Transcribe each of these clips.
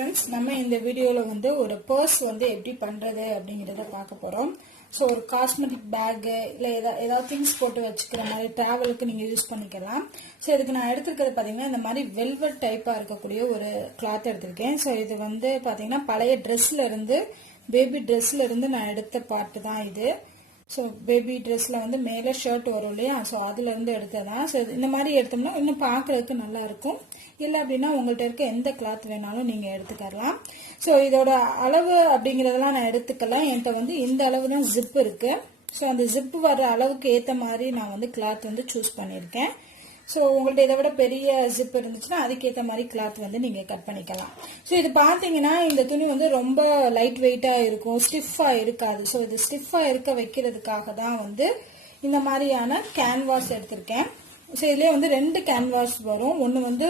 Friends, நம்ம இந்த வீடியோல வந்து ஒரு பர்ஸ் வந்து எப்படி பண்றது அப்படிங்கறத பார்க்க போறோம். ஸோ ஒரு காஸ்மெட்டிக் பேக் இல்ல ஏதாவது திங்ஸ் போட்டு வச்சுக்கிற மாதிரி டிராவலுக்கு நீங்க யூஸ் பண்ணிக்கலாம். ஸோ இதுக்கு நான் எடுத்துக்கிறது பாத்தீங்கன்னா இந்த மாதிரி வெல்வெட் டைப்பா இருக்கக்கூடிய ஒரு கிளாத் எடுத்திருக்கேன். ஸோ இது வந்து பாத்தீங்கன்னா பழைய ட்ரெஸ்ல இருந்து பேபி ட்ரெஸ்ல இருந்து நான் எடுத்த பார்ட் தான் இது. ஸோ பேபி ட்ரெஸ்ல வந்து மேலே ஷர்ட் வரும் இல்லையா, ஸோ அதுல இருந்து எடுத்ததான். ஸோ இந்த மாதிரி எடுத்தோம்னா இன்னும் பார்க்கறதுக்கு நல்லா இருக்கும். இல்லை அப்படின்னா உங்கள்கிட்ட இருக்க எந்த கிளாத் வேணாலும் நீங்க எடுத்துக்கலாம். ஸோ இதோட அளவு அப்படிங்கறதெல்லாம் நான் எடுத்துக்கலாம். என்கிட்ட வந்து இந்த அளவு தான் ஜிப் இருக்கு. ஸோ அந்த ஜிப் வர்ற அளவுக்கு ஏற்ற மாதிரி நான் வந்து கிளாத் வந்து சூஸ் பண்ணியிருக்கேன். ஸோ உங்கள்ட்ட இதை விட பெரிய ஜிப் இருந்துச்சுன்னா அதுக்கேற்ற மாதிரி கிளாத் வந்து நீங்க கட் பண்ணிக்கலாம். ஸோ இது பாத்தீங்கன்னா இந்த துணி வந்து ரொம்ப லைட் வெயிட்டா இருக்கும், ஸ்டிஃபா இருக்காது. ஸோ இது ஸ்டிஃபா இருக்க வைக்கிறதுக்காக தான் வந்து இந்த மாதிரியான கேன்வாஸ் எடுத்திருக்கேன். ஸோ இதுலேயே வந்து 2 கேன்வாஸ் வரும். ஒன்று வந்து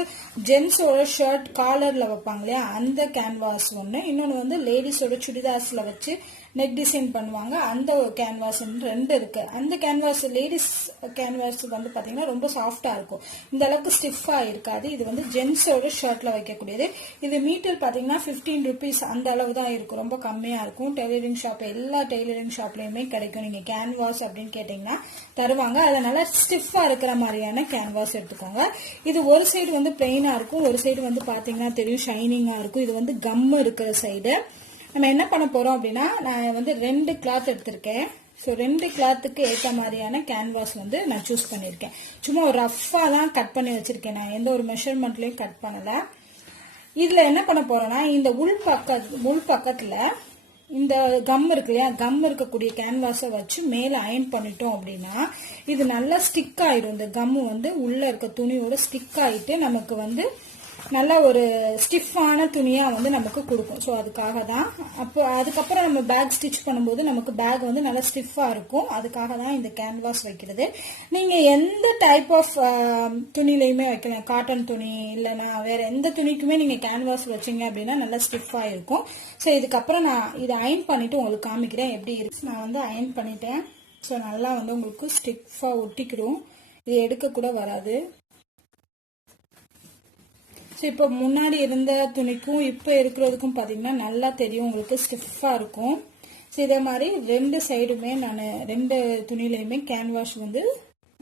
ஜென்ஸோட ஷர்ட் காலர்ல வைப்பாங்க இல்லையா அந்த கேன்வாஸ் ஒன்று, இன்னொன்று வந்து லேடிஸோட சுடிதார்ஸ்ல வச்சு நெக் டிசைன் பண்ணுவாங்க அந்த கேன்வாஸ் 2 இருக்கு. அந்த கேன்வாஸ் லேடிஸ் கேன்வாஸ் வந்து பாத்தீங்கன்னா ரொம்ப சாஃப்டா இருக்கும், இந்த அளவுக்கு ஸ்டிஃபா இருக்காது. இது வந்து ஜென்ஸோட ஷர்ட்ல வைக்கக்கூடியது. இது மீட்டர் பாத்தீங்கன்னா 15 rupees அந்த அளவு தான் இருக்கும், ரொம்ப கம்மியா இருக்கும். டெய்லரிங் ஷாப் எல்லா டெய்லரிங் ஷாப்லயுமே கிடைக்கும். நீங்க கேன்வாஸ் அப்படின்னு கேட்டீங்கன்னா தருவாங்க. அதனால ஸ்டிஃபா இருக்கிற மாதிரியான கேன்வாஸ் எடுத்துக்கோங்க. இது ஒரு சைடு வந்து பிளெயினா இருக்கும், ஒரு சைடு வந்து பாத்தீங்கன்னா தெரியும் ஷைனிங்கா இருக்கும். இது வந்து கம் இருக்கிற சைடு. நம்ம என்ன பண்ண போறோம் அப்படின்னா, நான் வந்து 2 கிளாத் எடுத்திருக்கேன். ஸோ 2 கிளாத்துக்கு ஏற்ற மாதிரியான கேன்வாஸ் வந்து நான் சூஸ் பண்ணியிருக்கேன். சும்மா ஒரு ரஃபா தான் கட் பண்ணி வச்சிருக்கேன், நான் எந்த ஒரு மெஷர்மெண்ட்லயும் கட் பண்ணல. இதுல என்ன பண்ண போறோம்னா, இந்த உள் பக்கத்துல இந்த கம் இருக்கு இல்லையா, கம் இருக்கக்கூடிய கேன்வாஸை வச்சு மேல அயன் பண்ணிட்டோம் அப்படின்னா இது நல்லா ஸ்டிக் ஆயிடும். இந்த கம் வந்து உள்ள இருக்க துணியோட ஸ்டிக் ஆயிட்டு நமக்கு வந்து நல்ல ஒரு ஸ்டிஃபான துணியா வந்து நமக்கு கொடுக்கும். ஸோ அதுக்காக தான். அப்போ அதுக்கப்புறம் நம்ம பேக் ஸ்டிச் பண்ணும்போது நமக்கு பேக் வந்து நல்லா ஸ்டிஃபா இருக்கும். அதுக்காக தான் இந்த கேன்வாஸ் வைக்கிறது. நீங்க எந்த டைப் ஆஃப் துணிலையுமே வைக்கலாம், காட்டன் துணி இல்லைன்னா வேற எந்த துணிக்குமே நீங்க கேன்வாஸ் வச்சீங்க அப்படின்னா நல்லா ஸ்டிஃபா இருக்கும். ஸோ இதுக்கப்புறம் நான் இதை அயன் பண்ணிட்டு உங்களுக்கு காமிக்கிறேன் எப்படி இருக்கு. நான் வந்து அயன் பண்ணிட்டேன். ஸோ நல்லா வந்து உங்களுக்கு ஸ்டிஃபா ஒட்டிக்கிடும், இது எடுக்க கூட வராது. ஸோ இப்போ முன்னாடி இருந்த துணிக்கும் இப்போ இருக்கிறதுக்கும் பார்த்தீங்கன்னா நல்லா தெரியும், உங்களுக்கு ஸ்டிஃபாக இருக்கும். ஸோ இதே மாதிரி 2 சைடுமே நான் 2 துணிலையுமே கேன்வாஷ் வந்து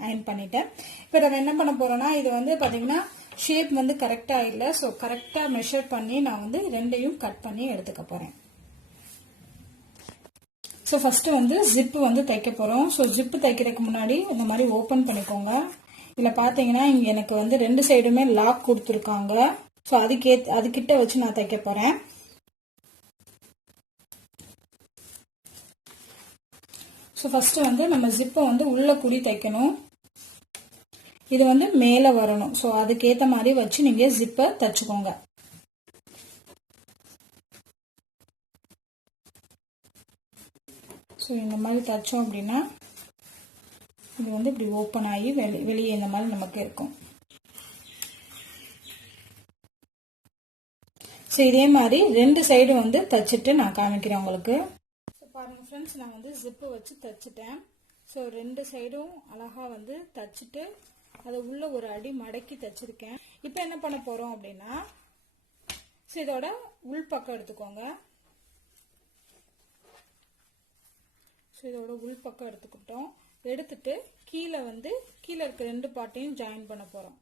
அயன் பண்ணிட்டேன். இப்போ நம்ம என்ன பண்ண போறோம்னா, இது வந்து பார்த்தீங்கன்னா ஷேப் வந்து கரெக்டாக இல்லை. ஸோ கரெக்டாக மெஷர் பண்ணி நான் வந்து 2யும் கட் பண்ணி எடுத்துக்க போறேன். ஸோ ஃபர்ஸ்ட் வந்து ஜிப்பு வந்து தைக்க போறோம். ஸோ ஜிப்பு தைக்கிறதுக்கு முன்னாடி இந்த மாதிரி ஓப்பன் பண்ணிக்கோங்க. இதுல பாத்தீங்கன்னா இங்க எனக்கு வந்து 2 சைடுமே லாக் கொடுத்துருக்காங்க. ஸோ அதுக்கிட்ட வச்சு நான் தைக்க போறேன். ஸோ ஃபர்ஸ்ட் வந்து நம்ம ஜிப்பை வந்து உள்ள கூடி தைக்கணும். இது வந்து மேல வரணும். ஸோ அதுக்கேற்ற மாதிரி வச்சு நீங்க ஜிப்பை தைச்சுக்கோங்க. ஸோ இந்த மாதிரி தைச்சோம் அப்படின்னா இது வந்து இப்படி ஓப்பன் ஆகி வெளியே இந்த மாதிரி நமக்கு இருக்கும். ஸோ இதே மாதிரி 2 சைடு வந்து தைச்சிட்டு நான் காமிக்கிறேன் உங்களுக்கு. ஸோ பாருங்க ஃப்ரெண்ட்ஸ், நான் வந்து ஜிப்பு வச்சு தைச்சிட்டேன். ஸோ 2 சைடும் அழகா வந்து தைச்சிட்டு அதை உள்ள ஒரு அடி மடக்கி தைச்சிருக்கேன். இப்போ என்ன பண்ண போறோம் அப்படின்னா, ஸோ இதோட உள்பக்கம் எடுத்துக்கோங்க. ஸோ இதோட உள்பக்கம் எடுத்துக்கிட்டோம். எடுத்துட்டு கீழே இருக்க 2 பார்ட்டையும் ஜாயின் பண்ண போறோம்.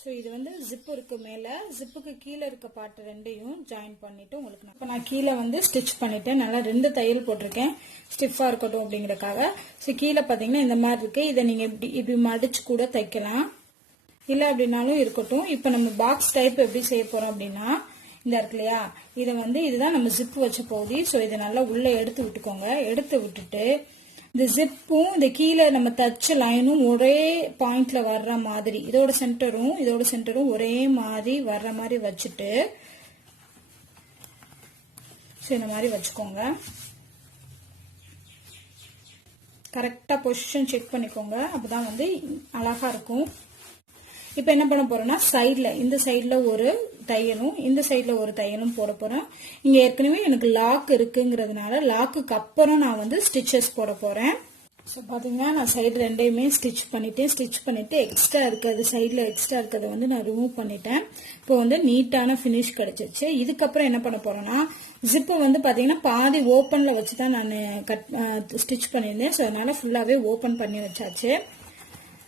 ஸோ இது வந்து ஜிப்பு இருக்கு, மேல ஜிப்புக்கு கீழே இருக்க பார்ட் 2யும் ஜாயின் பண்ணிட்டு உங்களுக்கு இப்போ நான் கீழே வந்து ஸ்டிச் பண்ணிட்டேன். நல்லா 2 தையல் போட்டிருக்கேன், ஸ்டிஃபா இருக்கட்டும் அப்படிங்கறதுக்காக. ஸோ கீழே பாத்தீங்கன்னா இந்த மாதிரி இருக்கு. இதை நீங்க இப்படி மடிச்சு கூட தைக்கலாம், இல்லை அப்படின்னாலும் இருக்கட்டும். இப்போ நம்ம பாக்ஸ் டைப் எப்படி செய்ய போறோம் அப்படின்னா, இந்த இருக்கு இல்லையா, இதை வந்து இதுதான் நம்ம ஜிப்பு வச்ச பகுதி. ஸோ இதை நல்லா உள்ள எடுத்து விட்டுக்கோங்க. எடுத்து விட்டுட்டு இந்த ஜிப்பும் இந்த கீழே நம்ம தச்ச லைனும் ஒரே பாயிண்ட்ல வர்ற மாதிரி, இதோட சென்டரும் ஒரே மாதிரி வர்ற மாதிரி வச்சுட்டு இந்த மாதிரி வச்சுக்கோங்க. கரெக்டா பொசிஷன் செக் பண்ணிக்கோங்க, அப்பதான் வந்து அழகா இருக்கும். இப்ப என்ன பண்ண போறோம்னா, இந்த சைட்ல ஒரு தையலும் இந்த சைட்ல ஒரு தையலும் போட போறேன். இங்க ஏற்கனவே எனக்கு லாக் இருக்குங்கிறதுனால லாக்குக்கு அப்புறம் நான் வந்து ஸ்டிச்சஸ் போட போறேன். ஸோ பார்த்தீங்கன்னா நான் சைடு ரெண்டையுமே ஸ்டிச் பண்ணிட்டு எக்ஸ்ட்ரா இருக்கிறது சைடில் எக்ஸ்ட்ரா இருக்கிறத வந்து நான் ரிமூவ் பண்ணிட்டேன். இப்போ வந்து நீட்டான ஃபினிஷ் கிடைச்சிருச்சு. இதுக்கப்புறம் என்ன பண்ண போறேன்னா ஜிப்பை வந்து பார்த்தீங்கன்னா பாதி ஓப்பனில் வச்சு தான் நான் ஸ்டிச் பண்ணியிருந்தேன். ஸோ அதனால ஃபுல்லாகவே ஓப்பன் பண்ணி வச்சாச்சு.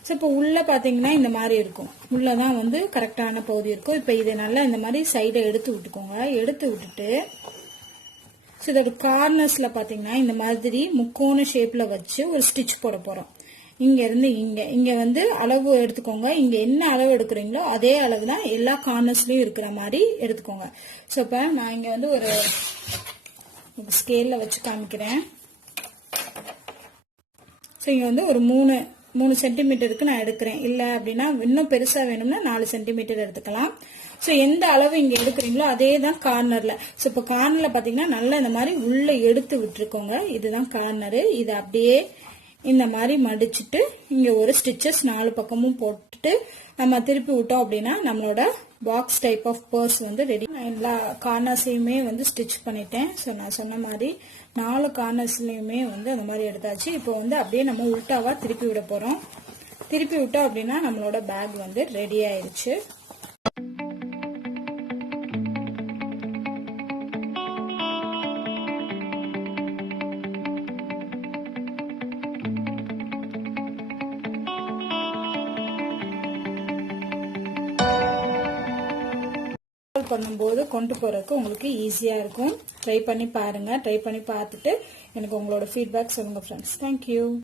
ஸோ இப்போ உள்ள பார்த்தீங்கன்னா இந்த மாதிரி இருக்கும். உள்ளதான் வந்து கரெக்டான பகுதி இருக்கும். இப்போ இதை நல்லா இந்த மாதிரி சைடை எடுத்து விட்டுக்கோங்க. எடுத்து விட்டுட்டு ஸோ இதோட கார்னர்ஸ்ல பார்த்தீங்கன்னா இந்த மாதிரி முக்கோண ஷேப்ல வச்சு ஒரு ஸ்டிச் போட போறோம். இங்க இருந்து இங்க வந்து அளவு எடுத்துக்கோங்க. இங்க என்ன அளவு எடுக்கிறீங்களோ அதே அளவு தான் எல்லா கார்னர்ஸ்லயும் இருக்கிற மாதிரி எடுத்துக்கோங்க. ஸோ இப்போ நான் இங்க வந்து ஒரு ஸ்கேல்ல வச்சு காமிக்கிறேன். ஸோ இங்க வந்து ஒரு 3 சென்டிமீட்டருக்கு நான் எடுக்கிறேன். இல்லை அப்படின்னா இன்னும் பெருசா வேணும்னா 4 சென்டிமீட்டர் எடுத்துக்கலாம். ஸோ எந்த அளவு இங்க எடுக்கிறீங்களோ அதே தான் கார்னர்ல. ஸோ இப்போ கார்னர்ல பாத்தீங்கன்னா நல்லா இந்த மாதிரி உள்ள எடுத்து விட்டுருக்கோங்க. இதுதான் கார்னரு. இது அப்படியே இந்த மாதிரி மடிச்சுட்டு இங்க ஒரு ஸ்டிச்சஸ் 4 பக்கமும் போட்டுட்டு நம்ம திருப்பி விட்டோம் அப்படின்னா நம்மளோட பாக்ஸ் டைப் ஆஃப் பர்ஸ் வந்து ரெடி. நான் எல்லா கார்னர்ஸையுமே வந்து ஸ்டிச் பண்ணிட்டேன். ஸோ நான் சொன்ன மாதிரி 4 கார்னர்ஸ்லயுமே வந்து அந்த மாதிரி எடுத்தாச்சு. இப்போ வந்து அப்படியே நம்ம உல்டாவா திருப்பி விட போறோம். திருப்பி விட்டோம் அப்படின்னா நம்மளோட பேக் வந்து ரெடி ஆயிருச்சு. பண்ணும்போது கொண்டு போறதுக்கு உங்களுக்கு ஈஸியா இருக்கும். ட்ரை பண்ணி பாருங்க. ட்ரை பண்ணி பார்த்துட்டு எனக்கு உங்களோட ஃபீட்பேக் சொல்லுங்க ஃப்ரெண்ட்ஸ். தேங்க்யூ.